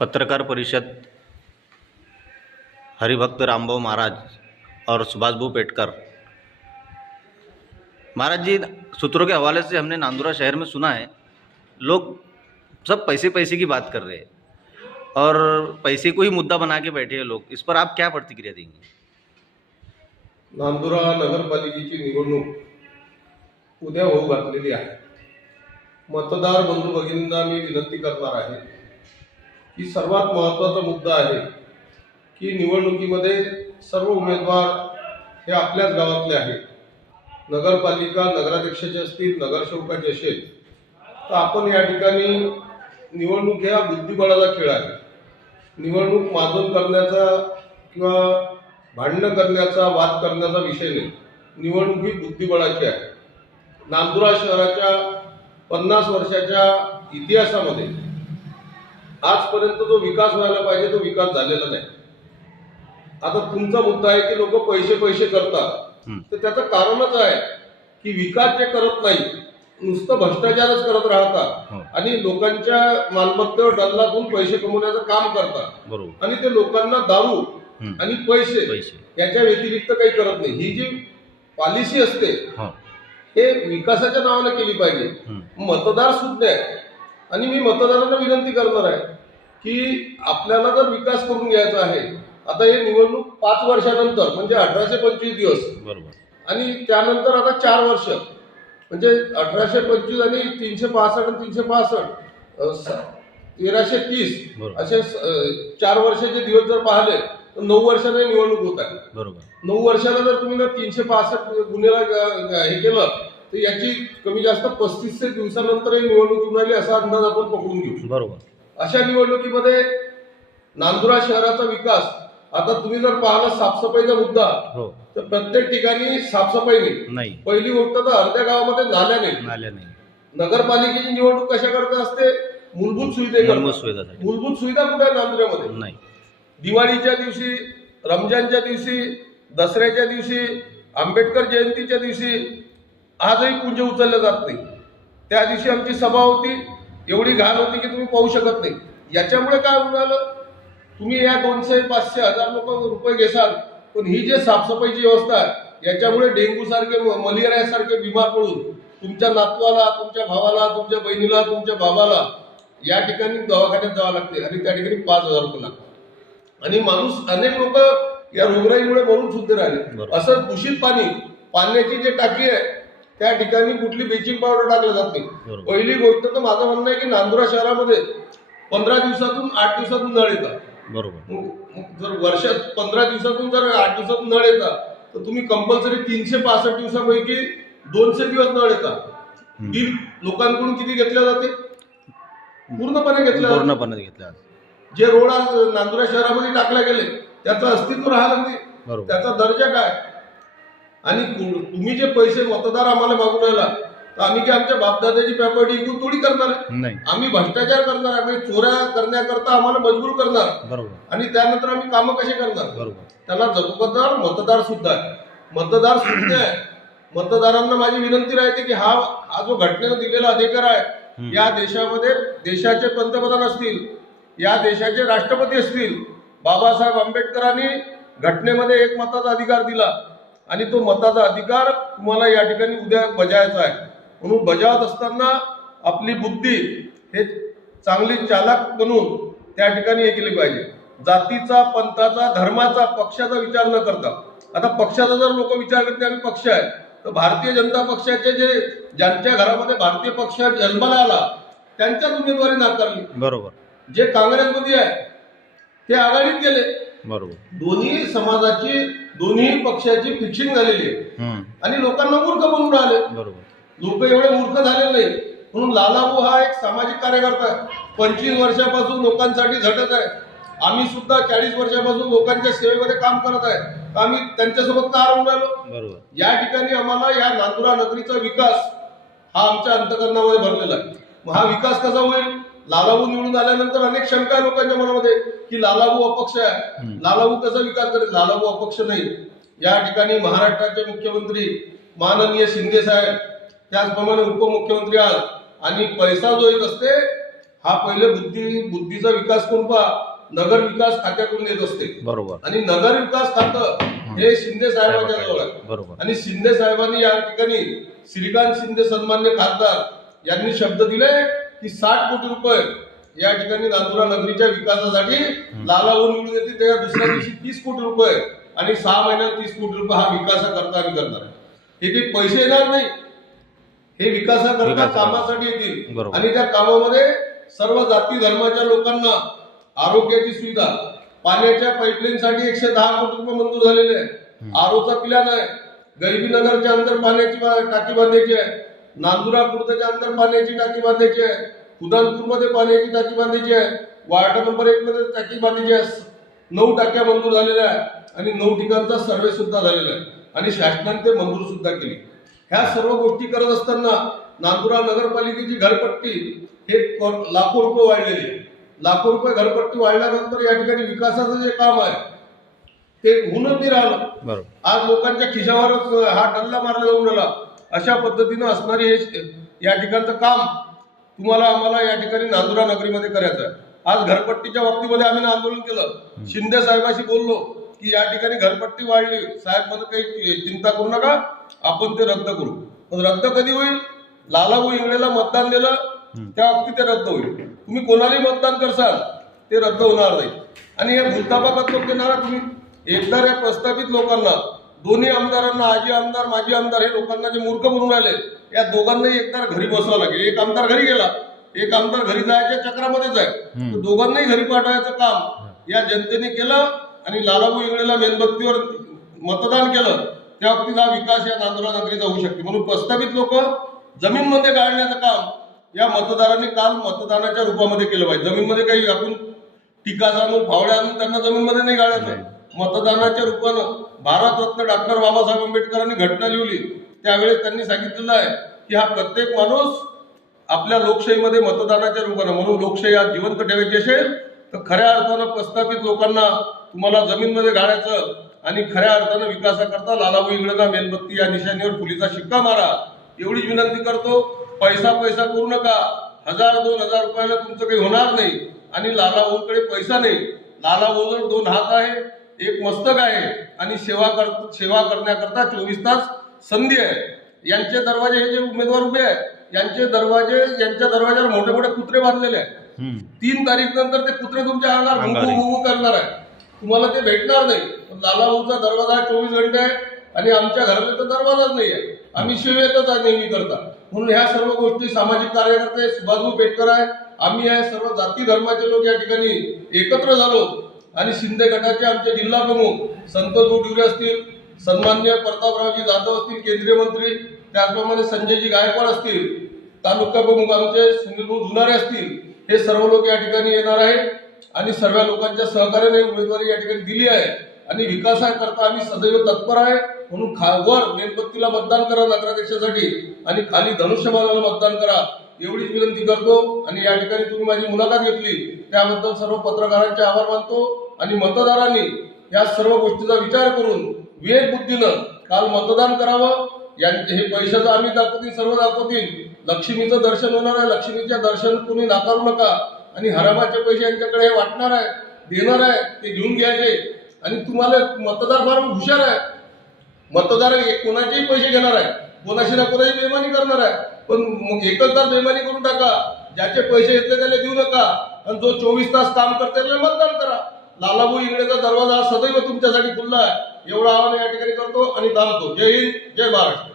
पत्रकार परिषद हरिभक्त रामभाऊ महाराज और सुभाषभाऊ पेटकर। महाराज जी, सूत्रों के हवाले से हमने नांदुरा शहर में सुना है, लोग सब पैसे पैसे की बात कर रहे हैं। और पैसे को ही मुद्दा बना के बैठे हैं लोग। इस पर आप क्या प्रतिक्रिया देंगे? नांदुरा नगरपालिकेची निवडणूक उद्या होऊ घातलेली आहे. मतदार बंधू भगिनींना मी विनंती करणार आहे की सर्वात महत्त्वाचा मुद्दा आहे की निवडणुकीमध्ये सर्व उमेदवार हे आपल्याच गावातले आहेत. नगरपालिका नगराध्यक्षाचे असतील नगरसेवकाचे असेल तर आपण या ठिकाणी निवडणूक ह्या बुद्धिबळाचा खेळ आहे. निवडणूक माजून करण्याचा किंवा भांडणं करण्याचा वाद करण्याचा विषय नाही. निवडणूक ही बुद्धिबळाची आहे. नांदुरा शहराच्या पन्नास वर्षाच्या इतिहासामध्ये आजपर्यंत जो विकास व्हायला पाहिजे तो विकास झालेला नाही. आता तुमचा मुद्दा आहे की लोक पैसे पैसे करतात. तर त्याचं कारणच आहे की विकास जे करत नाही नुसतं भ्रष्टाचारच करत राहतात. हो. आणि लोकांच्या मालमत्तेवर डल्लातून पैसे कमवण्याचं काम करतात. बरोबर. आणि ते लोकांना दारू. आणि पैसे याच्या व्यतिरिक्त काही करत नाही. ही जी पॉलिसी असते हो. हे विकासाच्या नावाने केली पाहिजे. मतदार सुज्ञ आहे आणि मी मतदारांना विनंती करणार आहे की आपल्याला जर विकास करून घ्यायचा आहे आता हे निवडणूक पाच वर्षानंतर म्हणजे अठराशे पंचवीस दिवस. बरोबर. आणि त्यानंतर आता चार वर्ष. म्हणजे अठराशे पंचवीस आणि तीनशे पासष्ट आणि तीनशे पासष्ट तेराशे तीस. असे चार वर्षाचे दिवस जर पाहिले तर नऊ वर्षाने निवडणूक होत आहे. बरोबर. नऊ वर्षाला जर तुम्ही जर तीनशे पासष्ट गुन्ह्याला हे केलं तर याची कमी जास्त पस्तीसशे दिवसानंतर ही निवडणूक येऊन राहिली असा अंदाज आपण पकडून घेऊ. बरोबर. अशा निवडणुकीमध्ये नांदुरा शहराचा विकास आता तुम्ही जर पाहिला साफसफाईचा मुद्दा हो. तर प्रत्येक ठिकाणी साफसफाई नाही. नाही. पहिली गोष्ट तर अर्ध्या गावामध्ये नाल्या नाही नाल्या नाही. नगरपालिकेची निवडणूक कशा करता असते? मूलभूत सुविधा मूलभूत सुविधासाठी. मूलभूत सुविधा कुठे नांदुऱ्यामध्ये नाही. दिवाळीच्या दिवशी रमजानच्या दिवशी दसऱ्याच्या दिवशी आंबेडकर जयंतीच्या दिवशी आजही पूजा उचलल्या जात नाही. त्या दिवशी आमची सभा होती. एवढी घाण होती की तुम्ही पाहू शकत नाही. याच्यामुळे काय होऊन राहिलं? तुम्ही या दोनशे पाचशे हजार लोक रुपये घेसाल. पण ही जे साफसफाईची व्यवस्था आहे याच्यामुळे डेंग्यू सारखे मलेरिया सारखे बिमार पडून तुमच्या नातवाला तुमच्या भावाला तुमच्या बहिणीला तुमच्या बाबाला या ठिकाणी दवाखान्यात जावं लागते आणि त्या ठिकाणी पाच हजार रुपये लागतात आणि माणूस अनेक लोक या रोगराईमुळे मरून सुद्धा राहिले. असं दूषित पाणी पाण्याची जी टाकी आहे त्या ठिकाणी कुठली ब्लिचिंग पावडर टाकलं जात नाही. पहिली गोष्ट तर माझं म्हणणं आहे की नांदुरा शहरामध्ये पंधरा दिवसातून आठ दिवसातून नळ येतात बरोबर. मग- जर वर्षात पंधरा दिवसातून जर आठ दिवसातून नळ येतात तर तुम्ही कंपल्सरी तीनशे पासष्ट दिवसापैकी दोनशे दिवस नळ येतात. बिल लोकांकडून किती घेतल्या जाते? पूर्णपणे घेतल्या जाते. पूर्णपणे घेतल्या जे रोड आज नांदुरा शहरामध्ये टाकले गेले त्याचं अस्तित्व राहिलं नाही. बरोबर. त्याचा दर्जा काय? आणि कु- तुम्ही जे पैसे मतदार आम्हाला मागून राहिला तर आम्ही की आमच्या बापदादाची प्रॉपर्टी इकून थोडी करणार आहे. नाही. आम्ही भ्रष्टाचार करणार आहे म्हणजे चोऱ्या करण्याकरता आम्हाला मजबूर करणार. बरोबर. आणि त्यानंतर आम्ही कामं कसे करणार? बरोबर. त्याला जबाबदार मतदार सुद्धा आहे. मतदार सुद्धा आहे. मतदारांना माझी विनंती राहते की हा हा जो घटनेनं दिलेला अधिकार आहे. या देशामध्ये देशाचे पंतप्रधान असतील या देशाचे राष्ट्रपती असतील बाबासाहेब आंबेडकरांनी घटनेमध्ये एक मताचा अधिकार दिला. आणि तो मताचा अधिकार तुम्हाला या ठिकाणी उद्या बजावायचा आहे. म्हणून बजावत असताना आपली बुद्धी हे चांगली चालाक बनवून त्या ठिकाणी हे केली पाहिजे. जातीचा पंथाचा धर्माचा पक्षाचा विचार न करता. आता पक्षाचा जर लोक विचार करते आम्ही पक्ष आहे. तर भारतीय जनता पक्षाचे जे ज्यांच्या घरामध्ये भारतीय पक्ष जन्माला आला त्यांच्याच उमेदवारी नाकारली. बरोबर. जे काँग्रेसमध्ये आहे ते आघाडीत गेले. बरोबर. दोन्ही समाजाची दोन्ही पक्षाची फिक्सिंग झालेली आहे. आणि लोकांना मूर्ख बनवून राहिले. बरोबर. लोक एवढे मूर्ख झालेले नाही म्हणून लालाबू हा एक सामाजिक कार्यकर्ता आहे. पंचवीस वर्षापासून लोकांसाठी झटत आहे. आम्ही सुद्धा चाळीस वर्षापासून लोकांच्या सेवेमध्ये काम करत आहे. तर आम्ही त्यांच्यासोबत का राहून राहिलो? या ठिकाणी आम्हाला या नांदुरा नगरीचा विकास हा आमच्या अंतकरणामध्ये भरलेला आहे. मग हा विकास कसा होईल? लालाबू निवडून आल्यानंतर अनेक शंका आहे लोकांच्या मनामध्ये की लालाबू अपक्ष आहे. लालाबू कसा विकास करेल? लालाबू अपक्ष नाही. या ठिकाणी महाराष्ट्राचे मुख्यमंत्री माननीय शिंदे साहेब त्याचप्रमाणे उपमुख्यमंत्री आज आणि पैसा जो येत असते हा पहिले बुद्धी बुद्धीचा विकास कोण पहा नगर विकास खात्याकडून येत असते. बरोबर. आणि नगर विकास खातं हे शिंदे साहेबांच्या जवळ आहे. बरोबर. आणि शिंदे साहेबांनी या ठिकाणी श्रीकांत शिंदे सन्मान्य खासदार यांनी शब्द दिले की साठ कोटी रुपये या ठिकाणी नांदुरा नगरीच्या विकासासाठी लालावून निवडून येते त्या दुसऱ्या दिवशी तीस कोटी रुपये आणि सहा महिन्यात तीस कोटी रुपये हा विकासाकरता आम्ही करणार. हे काही पैसे येणार नाही. हे विकासाकरता विकासाकरता. कामासाठी येतील. बरोबर. आणि त्या कामामध्ये सर्व जाती धर्माच्या लोकांना आरोग्याची सुविधा पाण्याच्या पाईपलाईनसाठी एकशे दहा कोटी रुपये मंजूर झालेले आहे आरोचा प्लॅन आहे. गरिबी नगरच्या अंदर पाण्याची बा- टाकी बांधायची आहे. नांदुरा खुर्दच्या अंदर पाण्याची टाकी बांधायची आहे. उदानपूरमध्ये पाण्याची टाकी बांधायची आहे. वार्ड नंबर एक मध्ये टाकी बांधायची आहे. नऊ टाक्या मंजूर झालेल्या आहे आणि नऊ ठिकाणचा सर्वे सुद्धा झालेला आहे. आणि शासनाने ते मंजूर सुद्धा केली. ह्या सर्व गोष्टी करत असताना नांदुरा नगरपालिकेची घरपट्टी हे लाखो रुपये वाढलेली. लाखो रुपये घरपट्टी वाढल्यानंतर या ठिकाणी विकासाचं जे काम आहे ते होऊनच नाही राहिलं. आज लोकांच्या खिशावरच हा डल्ला मारला जाऊन राहिला. अशा पद्धतीनं असणारे हे या ठिकाणचं काम तुम्हाला आम्हाला या ठिकाणी नांदुरा नगरीमध्ये करायचं आहे. आज घरपट्टीच्या बाबतीमध्ये आम्ही आंदोलन केलं. शिंदे साहेबाशी बोललो की या ठिकाणी घरपट्टी वाढली. साहेब मला काही चिंता करू नका. आपण ते रद्द करू. पण रद्द कधी होईल? लालाभाऊ इंगळेला मतदान दिलं त्या बाबतीत ते रद्द होईल. तुम्ही कोणालाही मतदान करसाल ते रद्द होणार नाही. आणि हे भूलतापात लोक देणार तुम्ही. एकदा या प्रस्थापित लोकांना दोन्ही आमदारांना आजी आमदार माजी आमदार हे लोकांना जे मूर्ख बनून राहिले या दोघांनाही एकदा घरी बसवावं लागेल. एक आमदार घरी गेला एक आमदार घरी जायच्या चक्रामध्येच आहे. तर दोघांनाही घरी पाठवायचं काम या जनतेने केलं आणि लालाभाऊ इंगळेला मेणबत्तीवर मतदान केलं. त्या हा विकास या नांदुरा नगरीचा होऊ शकते. म्हणून प्रस्थापित लोक जमीनमध्ये गाळण्याचं काम या मतदारांनी काल मतदानाच्या रूपामध्ये केलं पाहिजे. जमीनमध्ये काही आपण टीका आणून फावड्या आणून त्यांना जमीनमध्ये नाही गाळायचं. मतदानाच्या रूपानं भारतरत्न डॉक्टर बाबासाहेब आंबेडकरांनी घटना लिहिली. त्यावेळेस त्यांनी सांगितलेलं आहे की हा प्रत्येक माणूस आपल्या लोकशाहीमध्ये मतदानाच्या रूपानं म्हणून लोकशाही आज जिवंत ठेवायची असेल तर खऱ्या अर्थानं प्रस्थापित लोकांना तुम्हाला जमीनमध्ये गाळायचं आणि खऱ्या अर्थानं विकासाकरता लालाभाऊ इंगळेंना मेणबत्ती या निशाणीवर फुलीचा शिक्का मारा. एवढीच विनंती करतो पैसा पैसा करू नका. हजार दोन हजार रुपयाला तुमचं काही होणार नाही. आणि लालाभाऊकडे पैसा नाही. लालाभाऊजवळ दोन हात आहे एक मस्तक आहे आणि सेवा कर सेवा करण्याकरता चोवीस तास संधी आहे. यांचे दरवाजे हे जे उमेदवार उभे आहेत यांचे दरवाजे यांच्या दरवाज्यावर मोठे मोठे कुत्रे बांधलेले आहेत. तीन तारीख नंतर ते कुत्रे तुमच्या अंगावर भुंकू भुंकू करणार आहे तुम्हाला ते भेटणार नाही. पण लालाभाऊचा दरवाजा चोवीस घंटे आहे आणि आमच्या घराला तर दरवाजाच नाही आहे. आम्ही शिवेतच आहे नेहमी करता. म्हणून ह्या सर्व गोष्टी सामाजिक कार्यकर्ते सुभाषभाऊ पेटकर आहे. आम्ही आहे सर्व जाती धर्माचे लोक या ठिकाणी एकत्र झालो. आणि शिंदे गटाचे आमचे जिल्हा प्रमुख संतोष गोडिवरे असतील सन्मान्य प्रतापरावजी जाधव असतील केंद्रीय मंत्री त्याचप्रमाणे संजयजी गायकवाड असतील तालुका प्रमुख आमचे सुनील जुनारे असतील हे सर्व लोक या ठिकाणी येणार आहेत. आणि सर्व लोकांच्या सहकार्याने उमेदवारी या ठिकाणी दिली आहे. आणि विकासाकरता आम्ही सदैव तत्पर आहे. म्हणून खा वर मेणबत्तीला मतदान करा नगराध्यक्षासाठी. आणि खाली धनुष्यबाणाला मतदान करा एवढीच विनंती करतो. आणि या ठिकाणी तुम्ही माझी मुलाखत घेतली. त्याबद्दल सर्व पत्रकारांचे आभार मानतो. आणि मतदारांनी या सर्व गोष्टीचा विचार करून विवेक बुद्धीनं काल मतदान करावं. यांचे हे पैशाचं आम्ही दाखवतील सर्व दाखवतील. लक्ष्मीचं दर्शन होणार आहे. लक्ष्मीच्या दर्शन तुम्ही नाकारू नका. आणि हरामाचे पैसे यांच्याकडे हे वाटणार आहे देणार आहे ते घेऊन घ्यायचे. आणि तुम्हाला मतदार फार हुशार आहे. मतदार कोणाचेही पैसे घेणार आहे. कोणाशी ना कोणाची बेमानी करणार आहे. पण मग एकचदार बेमानी करून टाका. ज्याचे पैसे घेतले त्याला देऊ नका. आणि जो चोवीस तास काम करते त्याला मतदान करा. लालाभाऊ इंगळेचा दरवाजा सदैव तुमच्यासाठी खुल्ला आहे. एवढं आवाहन या ठिकाणी करतो आणि थांबतो. जय हिंद जय महाराष्ट्र.